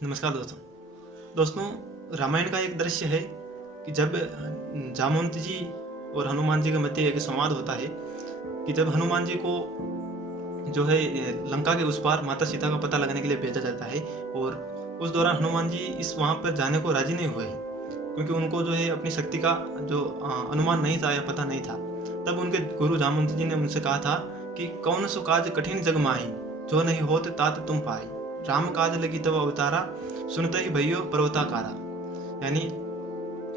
नमस्कार दोस्तों रामायण का एक दृश्य है कि जब जामवंत जी और हनुमान जी के मध्य एक संवाद होता है कि जब हनुमान जी को जो है लंका के उस पार माता सीता का पता लगाने के लिए भेजा जाता है और उस दौरान हनुमान जी इस वहाँ पर जाने को राजी नहीं हुए क्योंकि उनको जो है अपनी शक्ति का जो अनुमान नहीं था या पता नहीं था। तब उनके गुरु जामवंत जी ने उनसे कहा था कि कौन सो काज कठिन जग माही, जो नहीं होत तात तुम पाई, राम काज लगी तब अवतारा, सुनते ही भइयो पर्वताकारा। यानी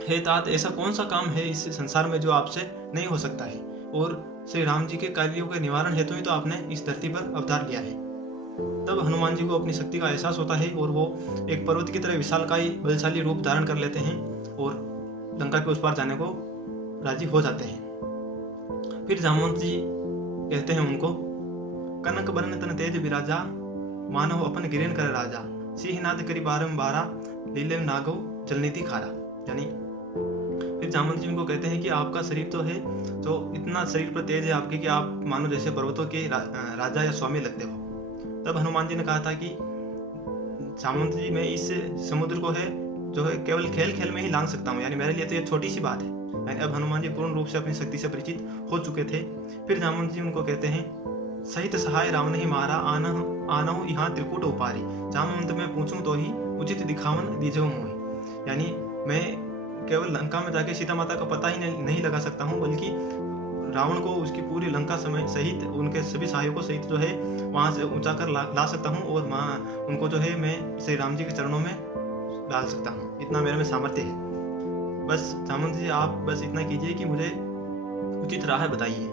हे तात, ऐसा कौन सा काम है इस संसार में जो आपसे नहीं हो सकता है, और श्री राम जी के कार्यों के निवारण हेतु ही तो आपने इस धरती पर अवतार लिया है। तब हनुमान जी को अपनी शक्ति का एहसास होता है और वो एक पर्वत की तरह विशालकाय बलशाली रूप धारण कर लेते हैं और लंका के उस पार जाने को राजी हो जाते हैं। फिर जामवंत जी कहते हैं उनको, कनक बरन तन तेज विराजा, मानव अपन गिरेन कर राजा, सिंहनाद करी बारंबारा, लीले नागो जलनीति खारा। यानी फिर जामवंत जी उनको कहते हैं कि आपका शरीर तो है, तो इतना शरीर पर तेज है आपके कि आप मानो जैसे पर्वतों के राजा या स्वामी लगते हो। तब हनुमान जी ने कहा था कि जामवंत जी, मैं इस समुद्र को है जो है केवल खेल खेल में ही लांग सकता हूँ, यानी मेरे लिए तो ये छोटी सी बात है। यानी अब हनुमान जी पूर्ण रूप से अपनी शक्ति से परिचित हो चुके थे। फिर जामवंत जी उनको कहते हैं, सहित सहाय राम नहीं मारा, आनहु यहाँ त्रिकूट उपारी, जामवंत में पूछूं तो ही उचित दिखावन दीजो मुहि। यानी मैं केवल लंका में जाके सीता माता का पता ही नहीं लगा सकता हूँ, बल्कि रावण को उसकी पूरी लंका समय सहित उनके सभी सहायकों सहित जो है वहां से ऊंचा कर ला सकता हूँ और उनको जो है मैं श्री राम जी के चरणों में डाल सकता हूँ। इतना मेरे में सामर्थ्य है। बस जामवंत जी, आप बस इतना कीजिए कि मुझे उचित राह बताइए।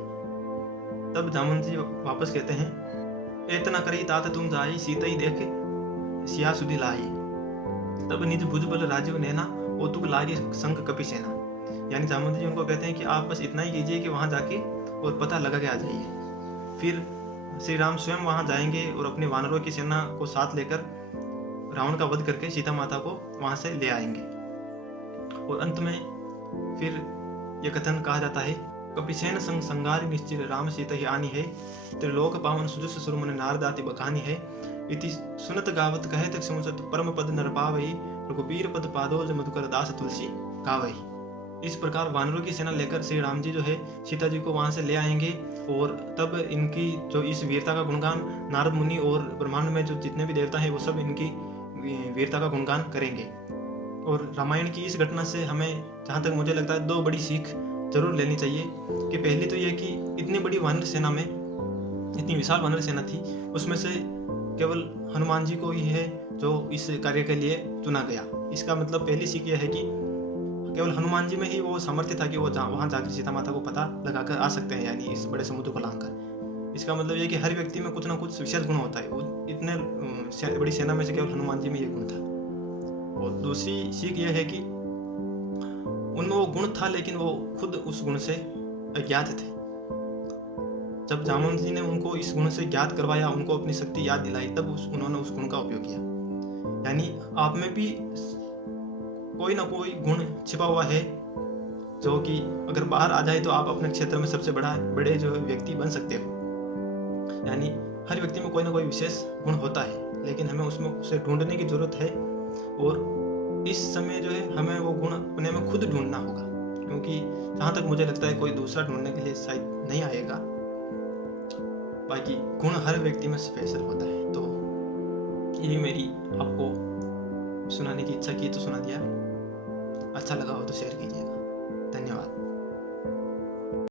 तब जामवंत जी वापस कहते हैं, इतना करी तात तुम जाई, सीता ही देख सिया सुधी लाई, तब निज भुजबल राजीव नैना, ओतुक लागे संग कपि सेना। यानी जामवंत जी उनको कहते हैं कि आप बस इतना ही कीजिए कि वहां जाके और पता लगा के आ जाइए। फिर श्री राम स्वयं वहां जाएंगे और अपने वानरों की सेना को साथ लेकर रावण का वध करके सीता माता को वहां से ले आएंगे। और अंत में फिर यह कथन कहा जाता है, कपिसेन संग संगारि निश्चित, राम सीता ही आनी है, त्रिलोक पावन सुजस सुरमन नारदाति बखानी है, इति सुनत गावत कहत समुचत, परम पद नर पावई, रघुबीर पद पादोज मधुकर दास तुलसी गावई। इस प्रकार वानरों की सेना लेकर श्री राम जी जो है सीता जी को वहां से ले आएंगे और तब इनकी जो इस वीरता का गुणगान नारद मुनि और ब्रह्मांड में जो जितने भी देवता हैं वो सब इनकी वीरता का गुणगान करेंगे। और रामायण की इस घटना से हमें जहाँ तक मुझे लगता है दो बड़ी सीख जरूर लेनी चाहिए कि पहली तो यह कि इतनी बड़ी वानर सेना में, इतनी विशाल वानर सेना थी, उसमें से केवल हनुमान जी को ही है जो इस कार्य के लिए चुना गया। इसका मतलब पहली सीख यह है कि केवल हनुमान जी में ही वो सामर्थ्य था कि वो वहां जाकर सीता माता को पता लगाकर आ सकते हैं, यानी इस बड़े समुद्र को लांघकर। इसका मतलब ये कि हर व्यक्ति में कुछ ना कुछ विशेष गुण होता है, वो इतने बड़ी सेना में से केवल हनुमान जी में ये गुण था। और दूसरी सीख यह है कि उनमें वो गुण था लेकिन वो खुद उस गुण से अज्ञात थे। जब जामवंत जी ने उनको इस गुण से ज्ञात करवाया, उनको अपनी शक्ति याद दिलाई, तब उन्होंने उस गुण का उपयोग किया। यानी आप में भी कोई ना कोई गुण छिपा हुआ है जो कि अगर बाहर आ जाए तो आप अपने क्षेत्र में सबसे बड़े जो व्यक्ति बन सकते हो। यानी हर व्यक्ति में कोई ना कोई विशेष गुण होता है, लेकिन हमें उसमें उसे ढूंढने की जरूरत है और इस समय जो है हमें वो गुण अपने में खुद ढूंढना होगा, क्योंकि जहाँ तक मुझे लगता है कोई दूसरा ढूंढने के लिए शायद नहीं आएगा। बाकी गुण हर व्यक्ति में स्पेशल होता है। तो यही मेरी आपको सुनाने की इच्छा की तो सुना दिया। अच्छा लगा हो तो शेयर कीजिए।